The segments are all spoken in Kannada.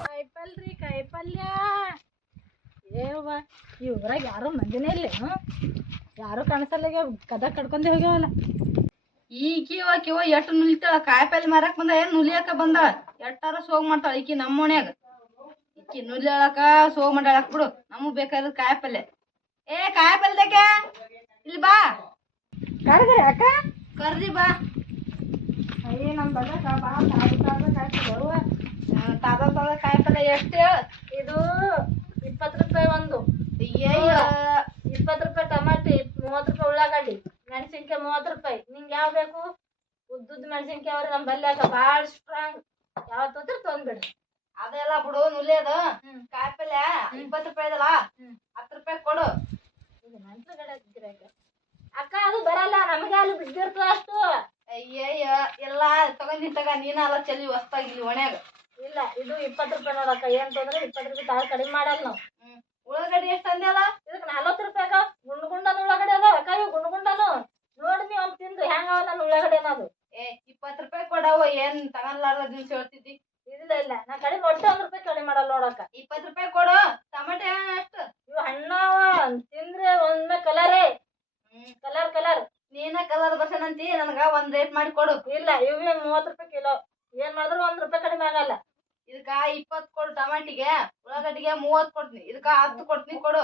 ಕಾಯಿಪಲ್ರಿ ಕಾಯಿಪಲ್ಯ ಏವ ಈ ಊರಾಗ ಯಾರು ಮಂದಿನೇ ಇಲ್ಲ ಯಾರು ಕಾಣಿಸಲ್ಲ ಕದ ಕಡ್ಕೊಂಡೇ ಹೋಗ್ಯಾವಲ್ಲ. ಈ ಕಿವ ಎಷ್ಟು ನುಲಿತಾಳ? ಕಾಯಿಪಲ್ಲೆ ಮಾರಕ್ ಬಂದ ಏನ್ ನುಲಿಯಕ ಬಂದ? ಎಟ್ಟಾರ ಸೋಗ್ ಮಾಡ್ತಾಳ ಈಕಿ ನಮ್ಮ ಓಣ್ಯಾಗ ಈಕಿ ನುಲಿಯಳಕ ಸೋಗ್ ಮಾಡ್ಯಾಳಕ್ ಬಿಡು ನಮಗ್ ಬೇಕಾದ ಕಾಯಿಪಲ್ಲೆ. ಏ ಕಾಯಿಪಲ್ದಕ್ಕೆ ಇಲ್ಲಿ ಬಾ. ಕರೆದ್ರಿ ಅಕ್ಕ. ಕರ್ದಿ ಬಾ. ಅಯ್ಯ ನಮ್ಮ ಬದಕ ಬಾ ತಾಜಾ ತಾಜಾ ತಾದ ಕಾಯಿಪಲ್ಲೆ ಎಷ್ಟು ಇದು ಇಪ್ಪತ್ತು ರೂಪಾಯಿ ಒಂದು. ಇಪ್ಪತ್ತು ರೂಪಾಯಿ ಟಮಾಟಿ ಮೂವತ್ತು ರೂಪಾಯಿ ಉಳ್ಳಾಗಡ್ಡಿ ಮೆಣಸಿನ್ಕಾಯಿ ಮೂವತ್ತು ರೂಪಾಯಿ. ನಿಂಗೆ ಯಾವ ಬೇಕು? ಉದ್ದುದ್ ಮೆಣಸಿನ್ಕಾಯಿ ಅವ್ರಿ ನಮ್ಮ ಬಲ್ಯಾಗ ಭಾಳ ಸ್ಟ್ರಾಂಗ್ ಯಾವತ್ತು ಅಂದ್ರೆ ತೊಂದ್ಬಿಡ್ರಿ ಅದೆಲ್ಲ ಬಿಡು ನುಲಿಯದು ಕಾಯಿಪಲ್ಲೆ ಇಪ್ಪತ್ತು ರೂಪಾಯಿ ಇದಲ್ಲ. ಹತ್ತು ರೂಪಾಯಿ ಕೊಡು. ಅಕ್ಕ ಅದು ಬರಲ್ಲ. ನಮಗೆ ಅಲ್ಲಿ ಬಿದ್ದಿರ್ತದ ಅಷ್ಟು. ಅಯ್ಯಯ್ಯ ಎಲ್ಲ ತಗೊಂಡಿನ ತಗ ನೀನ ಅಲ್ಲ ಚೆಲ್ಲಿ ಹೊಸ್ತಾಗಿ ಇಲ್ಲಿ ಒಣ್ಯಾಗ ಇಲ್ಲ ಇದು ಇಪ್ಪತ್ತು ರೂಪಾಯಿ ನೋಡಕ್ಕ ಏನ್ ತೊಂದ್ರೆ? ಇಪ್ಪತ್ತು ರೂಪಾಯಿ ತಾಳ ಕಡಿಮೆ ಮಾಡಲ್ಲ ನಾವು. ಉಳ್ಳಾಗಡ್ಡಿ ಎಷ್ಟು ಅಲ್ಲ? ಇದಕ್ಕೆ ನಲ್ವತ್ತು ರೂಪಾಯಿಗ ಗುಂಡು ಗುಂಡನ ಉಳ್ಳಾಗಡ್ಡಿ ಅದ ಅಕ್ಕ ಇವು ಗುಂಡು ಗುಂಡನು ನೋಡಿ ನೀವು ಅವ್ನು ತಿಂದು ಹೆಂಗ ನನ್ನ ಉಳ್ಳಾಗಡ್ಡಿ ಅನ್ನೋದು. ಏ ಇಪ್ಪತ್ತು ರೂಪಾಯಿ ಕೊಡವ ಏನ್ ತಗೊಂಡ್ಲಾರ್ದ ದಿವ್ಸ ಹೇಳ್ತಿದ್ದಿ? ಇಲ್ಲ ಇಲ್ಲ. ನಾ ಕಡಿಮೆ ಒಟ್ಟು ಒಂದ್ ರೂಪಾಯಿ ಕಡಿಮೆ ಮಾಡಲ್ಲ ನೋಡಕ್ಕ. ಇಪ್ಪತ್ತು ರೂಪಾಯಿ ಕೊಡು ಟಮಾಟೆ ಹಣ್ಣು ಎಷ್ಟು ಇವು ಹಣ್ಣವ ತಿಂದ್ರೆ ಒಮ್ಮೆ ಕಲರೇ ಕಲರ್ ಕಲರ್ ನೀನ ಕಲರ್ ಬರ್ಸನಂತಿ ನನಗ ಒಂದ್ ರೇಟ್ ಮಾಡಿ ಕೊಡು. ಇಲ್ಲ ಇವೇ ಮೂವತ್ತು ರೂಪಾಯಿ ಕಿಲೋ? ಏನ್ ಮಾಡಿದ್ರು ಒಂದ್ ರೂಪಾಯಿ ಕಡಿಮೆ ಆಗಲ್ಲ. ಇದಕ್ಕ ಇಪ್ಪತ್ ಕೊಡು ಟಮಾಟಿಗೆ ಉಳ್ಳಾಗಡ್ಡಿಗೆ ಮೂವತ್ ಕೊಡ್ತೀನಿ. ಇದಕ್ಕ ಹತ್ತು ಕೊಡ್ತೀನಿ ಕೊಡು.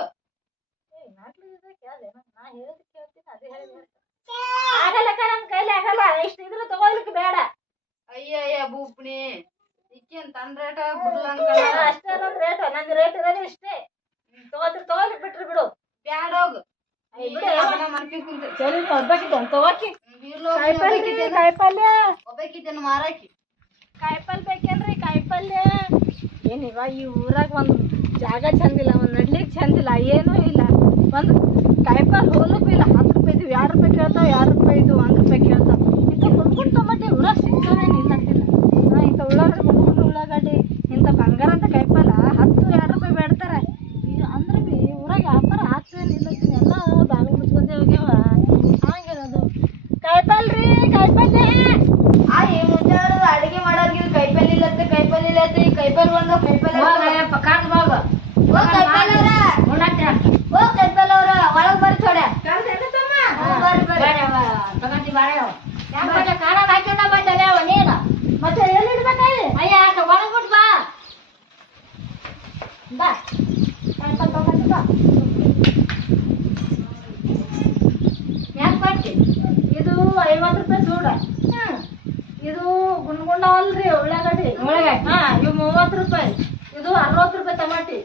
ಆಗಲ್ಲಕ್ಕ ನಮ್ ಕೈಲಿ ಆಗಲ್ಲ. ಇಷ್ಟ ಇದ್ರೆ ತಗೊಳ್ಲಿಕ್ಕೆ ಬೇಡ. ಅಯ್ಯಯ್ಯ ಬೂಪ್ನಿ. ಇಕ್ಕೇನ್ ತಂದ್ ರೇಟ ಬಿಡ್ಲಂಗ ಅಷ್ಟೇ ನನ್ ರೇಟ್ ನನ್ ರೇಟ್ ಇರೋದು ಇಷ್ಟೇ. ತಗೋತಿರ್ ತಗೋಲಿಕ್ ಬಿಟ್ರಿ ಬಿಡು. ಬ್ಯಾಡ ಹೋಗು ಕಾಯಿಪಲ್ಯ ಮಾರಾಕಿ ಬೇಕೇನ್ರಿ ಕಾಯಿಪಲ್ಯ ಏನಿವ ಈ ಊರಾಗ ಒಂದು ಜಾಗ ಚಂದಿಲ್ಲ ಒಂದು ನಡ್ಲಿಕ್ಕೆ ಚಂದಿಲ್ಲ ಏನೂ ಇಲ್ಲ ಒಂದು ಕಾಯಿಪಲ್ಲೆ ಹೋಲಕ್ಕೂ ಇಲ್ಲ ಹತ್ತು ರೂಪಾಯಿ ಇದು ಎರಡು ರೂಪಾಯಿ ಕೇಳ್ತಾವ ಎರಡು ರೂಪಾಯಿ ಇದು ಒಂದು ರೂಪಾಯಿ ಕೇಳ್ತಾವ ಇಂಥ ಕುಡ್ಕೊಂಡು ಟೊಮೆಟೊ ಊರಾಗ ಸಿಗ್ತಾವೇನು ಇಲ್ಲ ಅಂತಿಲ್ಲ ಹಾಂ ಇಂಥ ಉಳ್ಳಾಗಡ್ಡಿ ಕುಡ್ಕೊಂಡು ಉಳ್ಳಾಗಡ್ಡಿ ಇಂಥ ಬಂಗಾರ ಅಂತ ಕಾಯಿಪಲ್ಲೆ ಹತ್ತು ಎರಡು ರೂಪಾಯಿ ಬೇಡ್ತಾರೆ ಈಗ ಅಂದ್ರೆ ಬಿ ಊರಾಗ ವ್ಯಾಪಾರ ಆಗ್ತೇನೆ ಇಲ್ಲ ಎಲ್ಲ ಬ್ಯಾಗ್ ಮುಚ್ಕೊಂಡೇ ಹೋಗ್ಯಾವ ಹಂಗಿರೋದು ಕಾಯಿಪಲ್ರಿ ಕಾಯಿಪಲ್ಲೆ ಆ ಈ ಮುಂಜಾನೆ ಅಡಿಗೆ ಮಾಡೋರ್ಗೆ ಕೈಪಲ್ಲೆ ಇಲ್ಲತ್ತೆ ಕೈಪಲ್ಲೆ ಇಲ್ಲತ್ತೆ ಈ ಕೈಪಲ್ಲೆ ಬಂದ ಕೈಪಲ್ಲೆ ಓ ಕೈಪಲ್ಲೆ ಅವ್ರ ಓ ಕೈಪಲ್ಲೆ ಅವ್ರ ಒಳಗ್ ಬರ್ರಿ ಥೋಡೆ ಹ್ಞೂ, ಬರ್ರಿ ಬರ್ರಿ ಮತ್ತೆ ಎಲ್ಲಿ ಇಡ್ಬೇಕಾಗಿ ಬಾ ಕಾಯಿಪಲ್ಲೆ ತಗೊಂಡು ಬಾ ಇದು ಐವತ್ತು ರೂಪಾಯಿ ಸೂಡ ಇದು ಗುಂಡ್ ಗುಂಡವಲ್ರಿ ಉಳ್ಳಾಗಡ್ಡಿ ಹಾ ಇವು ಮೂವತ್ತು ರೂಪಾಯಿ. ಇದು ಅರವತ್ತು ರೂಪಾಯಿ ಟಮಾಟಿ?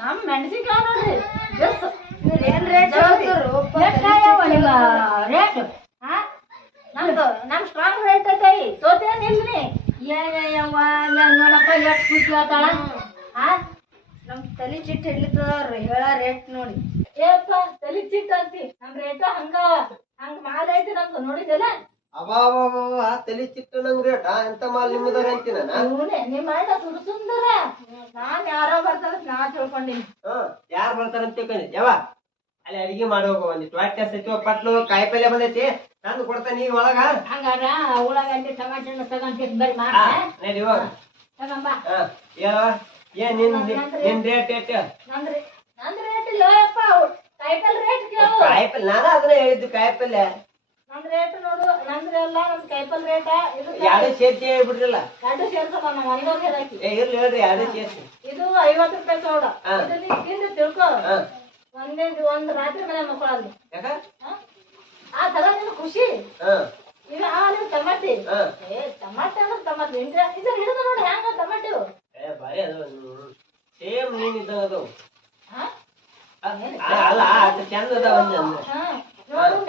ನಮ್ ಮೆಣಸಿನ್ಕಾಯಿ ನೋಡ್ರಿ. ಜಸ್ಟ್ ಏನ್ ರೇಟ್ ನಮ್ದು ನಮ್ ಸ್ಟ್ರಾಂಗ್ ರೇಟ್ ಐತಿ ತೋತೇನ್ ಇಲ್ರಿ? ನೋಡಪ್ಪ ಎಷ್ಟು ಖುಷಿ ಆತಾಳ? ನಮ್ ತಲಿ ಚಿಟ್ ಹಿಡ್ಲಿತ್ತದವ್ರಿ ಹೇಳ ರೇಟ್ ನೋಡಿ. ಏಪ್ಪ ತಲಿ ಚಿಟ್ ಅಂತಿ. ನಮ್ ರೇಟ ಹಂಗ ಹಂಗ ಮಾಲ್ ಐತಿ ನಮ್ದು ನೋಡಿದಲ್ಲ ಅಬ್ಬಾ ತಲೆ ಚಿಕ್ಕ ನಂಗ್ ರೇಟ ಎಂತ ಮಾಲ್ ನಿಮ್ಮದಾರ ಅಂತೀನ ನಿಮ್ಮ ಅಣ್ಣ ಸುಡು ಸುಂದರ. ನಾನ್ ಯಾರೋ ಬರ್ತಾರ ನಾ ತಿಳ್ಕೊಂಡಿನಿ. ಯಾರ್ ಬರ್ತಾರಂತ ತಿಳ್ಕೊಂಡಿ ಯಾವ ಅಲ್ಲಿ ಅಡಿಗೆ ಮಾಡಿ ಹೋಗೋ ಒಂದಿಟ್ಟು ಹೊಟ್ಟೆ ಸತ್ವ ಪಟ್ಲು ಕಾಯಿ ಪಲ್ಯ ಬಂದೈತಿ. ನಾನು ಕೊಡ್ತಾನೆ ನೀ ಒಳಗ. ಹಂಗಾರ ಉಳ್ಳಾಗಡ್ಡಿ ಟಮಾಟೆ ಹಣ್ಣು ತಗಂತ ಬರಿ ಮಾಡ ಹಾ, ನಡಿ ಹೋಗ. ತಗೊಂಬ. ಹಾ, ಏನ್ ನಿನ್ ನಿನ್ ರೇಟ್ ಏಟ್ ನಂದ್ರಿ. ನಂದ್ ರೇಟ್ ಇಲ್ಲ ಯಪ್ಪ ಕಾಯಿಪಲ್ಲೆ ರೇಟ್ ಕೇಳು. ಕಾಯಿ ಪಲ್ಯ ನಾನು ಅದನ್ನ ಹೇಳಿದ್ದು ನಂದ್ ರೇಟ್ ನೋಡು ನಂದ್ರ ಎಲ್ಲ ನಮ್ ಕಾಯಿಪಲ್ಲೆ ರೇಟ ಇದು ಎರಡು ಸೇರ್ಸಿ ಹೇಳ್ಬಿಡ್ರಲ್ಲ ಎರಡು ಸೇರ್ಸಲ್ಲ ನಾವು ಒಂದೊಂದ್ ಹೇಳಾಕಿ ಏ ಇರ್ಲಿ ಹೇಳ್ರಿ ಎರಡು ಸೇರ್ಸಿ. ಇದು ಐವತ್ತು ರೂಪಾಯಿ ಸೌಡ. ಇದು ನೀ ತಿಂದು ತಿಳ್ಕೊ. ಹಾ. ಒಂದೇ ಒಂದ್ ರಾತ್ರಿ ಮನೆ ಮಕ್ಕಳಲ್ಲಿ. ಆ ತರ ನಿನ್ ಖುಷಿ? ಈಗ ಆ ನೀವು ಟಮಾಟಿ ಏ ಟಮಾಟೆ ಅಂದ್ರೆ ಟಮಾಟಿ ಇದು ಹಿಡಿದು ನೋಡಿ ಹ್ಯಾಂಗ ಟಮಾಟಿ ಏ ಬಾರಿ ಅದು ಸೇಮ್ ನೀನ್ ಇದ್ದಂಗ ಅದು ಹಾ? ಅಲ್ಲ ಅದು ಚಂದ ಅದ ಹಾ. ಮಂದಿ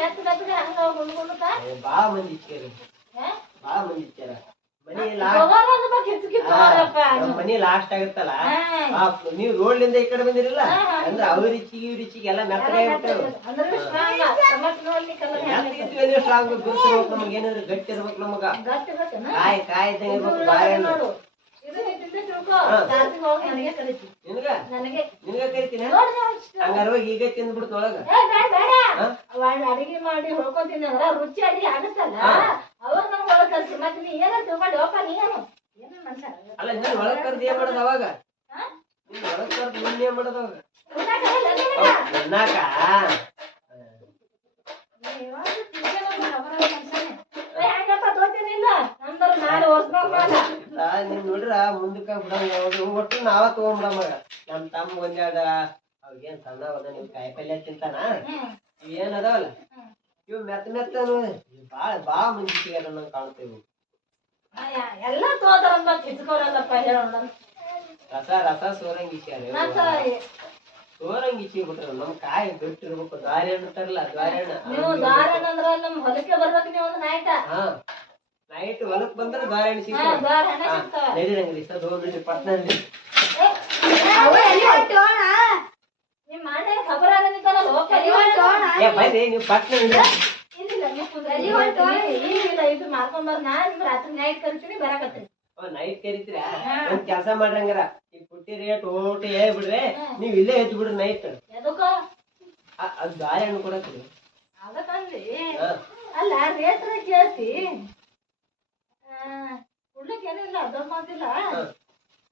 ಮಂದಿ ಮನಿ ಲಾಸ್ಟ್ ಆಗತ್ತಲ್ಲ ನೀವ್ ರೋಡ್ ಮನಿ ಲಾಸ್ಟ್ ಆಗುತ್ತಲ್ಲ? ನೀವ್ ರೋಡ್ಲಿಂದ ಈ ಕಡೆ ಬಂದಿರಲ್ಲ. ಅಂದ್ರೆ ಅವ್ರ ಇಚ್ಚಿಗೆ ಇವ್ರ ಇಚ್ಚಿಗೆ ಎಲ್ಲ ಮೆತ್ತಗಾಗ್ಬಿಟ್ಟವು ಅಂದ್ರೆ ಸ್ಟ್ರಾಂಗ್ ಏನಾದ್ರು ಗಟ್ಟಿ ಇರ್ಬೇಕು ನಮಗ? ಕಾಯಿ ಕಾಯಿ ಇರ್ಬೇಕು. ಬಾಳೆ ಹಂಗಾರ ಹೋಗಿ ಈಗ ತಿಂದ್ಬಿಡ್ತು ಒಳಗ. ಅಡಿಗೆ ಮಾಡಿ ಹೊಳ್ಕೊತೀನಿ ಅಂದ್ರ ರುಚಿ ಅಡಿಗೆ ಆಗತ್ತಲ್ಲ. ಅವಾಗ ನಮ್ಗೆ ಒಳಗ್ ಕಲ್ಸಿ ಕರ್ಸಿ ಮತ್ತೆ ನೀ ಏನ ತಗೊಂಡು ಹೋಗ ನೀನು. ಏನು ಮನುಷ್ಯ? ಅಲ್ಲ ನೀನ್ ಒಳಗ್ ಕರ್ದು ಏನ್ ಮಾಡೋದು ಅವಾಗ? ನೀನ್ ಒಳಗ್ ಕರ್ದು ಮುಂದೆ ಏನ್ ಮಾಡೋದು ಅವಾಗ? ಹಂಗಪ್ಪ ನಾಳೆ ಹೊಸ್ಕೊಂಡ್ ಮಾಡ. ನೀನ್ ನೋಡ್ರ ಮುಂದಕ್ಕ ಬಿಡಂಗ ಒಟ್ಟು ನಾವ ತಗೊಂಡ್ಬಿಡಮ್ಮ ನಮ್ ತಮ್ಮ ಒಂದ್ಯಾಡ ಅವ್ರಿಗೇನ್ ಸಣ್ಣ ಅದ ನಿಮ್ ಕಾಯಿಪಲ್ಯ ತಿಂತಾನ? ಏನ್ ಅದಾವಲ್ಲ? ಇವ್ ಮೆತ್ತ ಮೆತ್ತ ಬಾಳ ಬಾಳ ಮಂದಿ ಸಿಗಲ್ಲ ನಂಗೆ ಕಾಣ್ತೇವೆ ಎಲ್ಲ ತೋದರಂತ ಕಿತ್ಕೊಳಲ್ಲಪ್ಪ ಹೇಳೋಣ ರಸ ರಸ ಸೋರಂಗಿ ಸೋರಂಗಿ ಬಿಟ್ರ ನಮ್ ಕಾಯಿ ಬಿಟ್ಟಿರ್ಬೇಕು. ದಾರಿ ಅಂತಾರಲ್ಲ ತರಲ್ಲ ದಾರಿ ನೀವು ದಾರಣ ಅಂದ್ರ ನಮ್ ಹೊಲಕ್ಕೆ ಬರ್ಬೇಕು ನೀವು ಒಂದು ನಾಯ್ಕ ಹಾ. ನೈಟ್ ಹೊಲಕ್ ಬಂದ್ರೆ ದಾರಿ ಹಣ್ಣು ಹಾ ಸಿಗ್ತಾವ ಸಿಗ್ತಾವ ನಡೀರಂಗ್ರಿ ಸದ್ ಹೋಗ್ಬಿಡ್ರಿ ಪಟ್ನಲ್ಲಿ ಏ, ಏ ಬನ್ನಿ ನೀವು ಪಟ್ನ ನಡೀರಿ. ಇಲ್ಲಿಲ್ಲ ನೀವು ಕುಂದ್ರಿ. ಈಗಿಲ್ಲ ಇದು ಮಾಡ್ಕೊಂಡ್ ಬರ್ ನಾ ನಿಮ್ ರಾತ್ರಿ ನೈಟ್ ಕರಿತೀನಿ ಬರಾಕತ್ತೀನಿ. ಓ ನೈಟ್ ಕರಿತೀರ? ಒಂದ್ ಕೆಲಸ ಮಾಡ್ರಂಗಾರ. ಈ ಪುಟ್ಟಿ ರೇಟ್ ಓಟ ಹೇಳ್ಬಿಡ್ರೆ ನೀವ್ ಇಲ್ಲೇ ಎದ್ದು ಬಿಡ್ರಿ ನೈಟ್ ಎದಕ್ಕೋ? ಅದು ದಾರಿ ಹಣ್ಣು ಹಾ. ಅಲ್ಲ ರೇಟ್ರ ಕೇಳ್ತಿ. ಏನಿಲ್ಲ ದೊಡ್ಡ ಮಾತಿಲ್ಲ.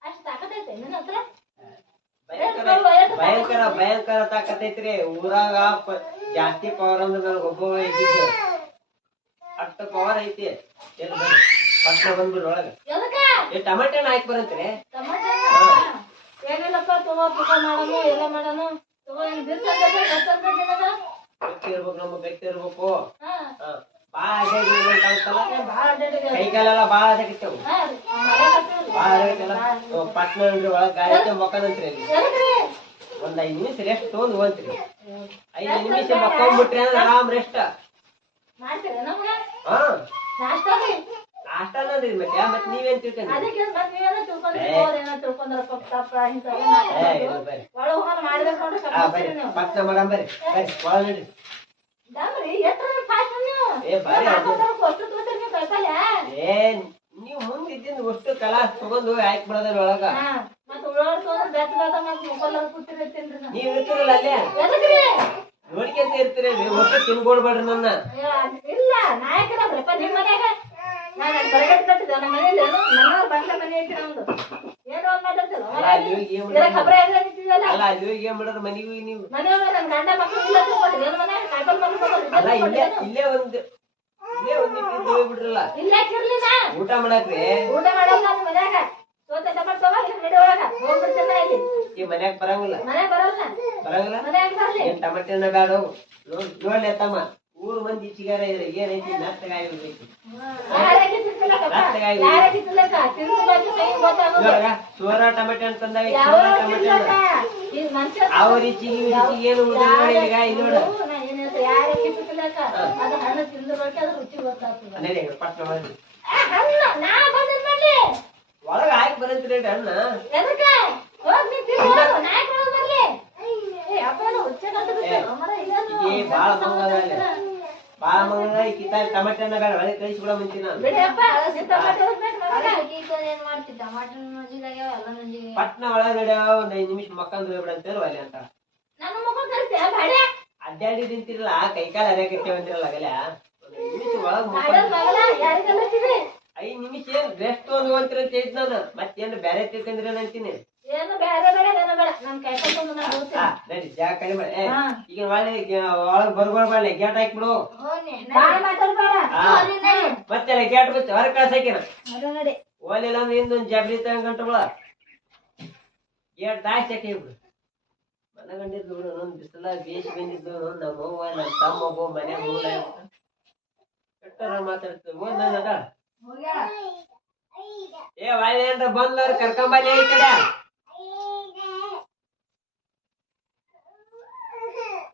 ಅಷ್ಟ್ ತಾಕತೈತೆ ನಿನ್ನ ಹತ್ರ? ಭಯಂಕರ ಭಯಂಕರ ತಾಕತೈತ್ರಿ. ಊರಾಗ ಜಾಸ್ತಿ ಪವರ್ ಅಂದ್ರೆ ನನಗೆ ಒಬ್ಬ ಇದ್ದಿದ್ದು. ಅಷ್ಟ ಪವರ್ ಐತಿ. ಎಲ್ಲಿ ಬರ್ರಿ ಪಟ್ನ ಒಳಗ. ಏ ಟಮಾಟೆ ಹಣ್ಣು ಹಾಕಿ ಬರಂತ್ರಿ ಏನಿಲ್ಲಪ್ಪ ತಗೋ ಮಾಡೋನು ಎಲ್ಲ ಮಾಡೋಣ. ತಗೋ ಇರ್ಬೇಕು ನಮ್ಗೆ ಗಟ್ಟಿ ಇರ್ಬೇಕು. ಬಾಳ ಅಡ್ಡಾಡಿ ಕಾಣ್ತಲ್ಲ ಭಾಳ ಅಡ್ಡಾಡಿದೆ ಕೈ ಕಾಲೆಲ್ಲ ಬಾಳ ಅದಾಗಿತ್ತವು. ಬಾಳ ಅದಾಗಿತ್ತಲ್ಲ ಪಟ್ನ ಅಂದ್ರೆ ಒಳಗ್ ಗಾಳಿ ಒಂದ್ ಐದ್ ನಿಮಿಷ ರೆಸ್ಟ್ ತಗೊಂಡ್ ಹೋಗ್ತ್ರಿ. ಐದ್ ನಿಮಿಷ ಮಕ್ಕೊಂಡ್ಬಿಟ್ರಿ ಅಂದ್ರೆ ಆರಾಮ್ ರೆಸ್ಟ್ ಹಾ. ನಾಷ್ಟ ಅನ್ನೋದ್ರಿ ಮತ್ತೆ ಮತ್ ನೀವೇನ್ ತಿಳ್ಕೊಂಡ್ರಿ? ಪಟ್ನ ಮಾಡಮ್ ಬರ್ರಿ. ಬರ್ರಿ ನಡ್ರಿ ಏ, ಬಾರಿ ನೀವು ಕೈಪಲ್ಯ ಏ ನೀವ್ ಮುಂದ್ ಇದ್ದಿಂದ ಅಷ್ಟು ಕಲಾಸ್ ತಗೊಂಡು ಹಾಕಿ ಬಿಡೋದ್ರ ಒಳಗ? ನೀವ್ ಇರ್ತಿರಲ್ಲ ಅಲ್ಲೇ? ನೋಡ್ಕೊಂತ ಇರ್ತೀರಿ ಒಟ್ಟು ತಿನ್ಕೊಡ್ಬೇಡ್ರಿ ನನ್ನ. ಇಲ್ಲ ನಾಯಕನಪ್ಪ ನಿಮ್ ಮನ್ಯಾಗ? ಅಲ್ಲ, ಹೋಗಿ ಏನ್ ಮಾಡೋದು? ಮನಿಗ್ ನೀವು ಇಲ್ಲ ಅಲ್ಲ ಇಲ್ಲೇ ಒಂದ್ ಹಾಕಿರ್ಲಿಲ್ಲ ಊಟ ಮಾಡಕ್ರಿ ಊಟ ಮಾಡಲ್ಲ ನಮ್ಮ ಮನ್ಯಾಗ. ಸೋತ ಟಮಾಟ್ ತಗೋ ಇಲ್ಲಿ ಒಳಗ ಹೋಗ್ಬಿಡ್ತೇನೆ ಇಲ್ಲಿ. ಈ ಮನ್ಯಾಗ ಬರಂಗಿಲ್ಲ. ಮನ್ಯಾಗ ಬರಲ್ಲ. ಬರಂಗಿಲ್ಲ? ಮನ್ಯಾಗ ಬರ್ಲಿ. ಏನ್ ಟಮಾಟೆ ಹಣ್ಣ ಬ್ಯಾಡ ಹೋಗು. ನೋಡ್ ನೋಡ್ಲಿ ತಮ್ಮ ಊರ್ ಮಂದಿ ಚಿಗಾರ ಇದ್ರೆ ಏನೈತಿ ನತ್ತಗಾಗಿರ್ತೈತಿ ಯಾರಾಗಿ ತಿಂತಿಲ್ಲಕ್ಕಪ್ಪ? ಯಾರಾಗಿ ತಿಂತಿಲ್ಲಕ್ಕ? ತಿಂದು ಬಂದು ಕೈ ಗೊತ್ತಾಗೋದು. ಇವಾಗ ಸೋರ ಟಮಾಟೆ ಹಣ್ಣು ತಂದಾಗ ಸೋರ ಟಮಾಟೆ? ಹಣ್ಣು. ಏನು ನೋಡಿ ಈಗ ನೋಡ. ಯಾರಾಗಿ ತಿಂತಿಲ್ಲಕ್ಕ? ಅದು ಹಣ್ಣು ತಿಂದು ರೊಟ್ಟಿ ಅದ್ರ ರುಚಿ ಗೊತ್ತಾಗ್ತದೆ. ಪಟ್ನ ಒಳಗಡೆ ಏ, ಹಣ್ಣು, ನಾ ಬಂದಿದ್ ಮಾಡ್ಲಿ. ಒಳಗ ಹಾಕಿ ಬರಂತ್ರಿ ಅಣ್ಣ ಎದಕ್ಕ? ಹೋಗ್ ನೀ ತಿಂದು ಹೋಗು, ನಾ ಯಾಕ್ ಒಳಗ್ ಬರ್ಲಿ? ಏ, ಅಪ್ಪ, ಅದು ಹುಚ್ಚ ಕಟ್ಟು ಬಿಟ್ಟು, ಮರ ಇಲ್ಲೇನು? ಈಕಿ ಬಾಳ ಮಂಗದ ಅಲ್ಲಿ. ಬಾಳ ಮಂಗದ ಈ ಕಿತ್ತ ಟಮಾಟೆ ಹಣ್ಣ ಬೇಡ ಒಳಗೆ ಕಳಿಸ್ಬಿಡ ಮುಂಚಿನ ಬಿಡಿ ಅಪ್ಪ, ನೀನ್ ಟಮಾಟೆ ಹಚ್ಬೇಕು ನನಗ. ಪಟ್ನ ಒಳಗೆ ನಡ್ಯಾವ ಒಂದ್ ಐದ್ ನಿಮಿಷ ಮಕ್ಕಂದ್ರೆ ಹೋಗ್ಬಿಡ ಅಂತ ಹೇಳುವ ಅಲ್ಲಿ ಅಂತ ನನ್ನ? ಅಡ್ಡಾಡಿ ನಿಂತಿರಲ್ಲ ಕೈ ಕಾಲ ಅಗಲ. ಐದ್ ನಿಮಿಷ ಒಳಗ್ ಯಾರಿಗೆಲ್ಲ ಐದ್ ನಿಮಿಷ ಏನ್ ರೆಸ್ಟ್ ಒಂದು ಹೋಗ್ತೀರ ಅಂತ ಹೇಳಿದ್ ನಾನು. ಮತ್ತೇನ್ ಬ್ಯಾರೆ ತಿಳ್ಕೊಂಡ್ರಿ ಅಂತೀನಿ. ಏನು ಬೇರೆ ಬೇಡ ಬೇಡ ಕೊಟ್ಟು ಹೋಗ್ತೀನಿ. ಹಾ ನಡಿ ಜಾಗ ಕಡಿಮೆ ಮಾಡ್. ಏ ಹಾ. ಈಗ ಒಳ್ಳೆ ಒಳಗ್ ಗೇಟ್ ಹಾಕ್ಬಿಡು. ಮತ್ತೆ ಗೇಟ್ ಹೊರ ಕಳ್ಸಾಕಿನ ಅದು ನಡಿ ಓಲಿಲ್ಲ ಅಂದ್ರೆ ಹಿಂದೊಂದ್ ಜಬ್ರಿ ತಗೊಂಡ್ ಗೇಟ್ ಗೇಟ್ ಹಾಕಿ ಹಾಕಿಬಿಡು ಮನಗಂಡಿದ್ದು ಬಿಡು ನಮ್ ಬೇಸಿ ನಮ್ಮ ಅವ್ವ ನಮ್ಮ ತಮ್ಮ ಒಬ್ಬ ಮನೆ ಮೂಲ ಕೆಟ್ಟರ ಮಾತಾಡ್ತೀವಿ ನನ್ನ ಏ ವಾಯ್ದ ಏನ್ರ ಬಂದವ್ರ ಕರ್ಕೊಂಬಲ್ಲಿ ಈ ಕಡೆ.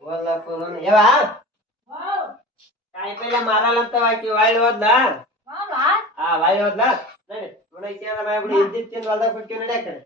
ಓದ್ಲಪ್ಪ ನಾನು ಯವ್ವ ಕಾಯಿ ಪಲ್ಯ ಮಾರಲ್ಲ ಅಂತ ಒಳ್ಳೆ ಹೋದ್ಲಾ? ಆ ವಾಯ್ ಹೋದ್ಲಾ? ನೋಡಿ ನೋಡಕ್ಕೆ ಮಾಡ್ಬಿಡಿ ಇದ್ದಿತ್ತು ಹೊಲ್ದಾಗ ಬಿಟ್ಟಿ ನಡಿ ಆ ಕಡೆ.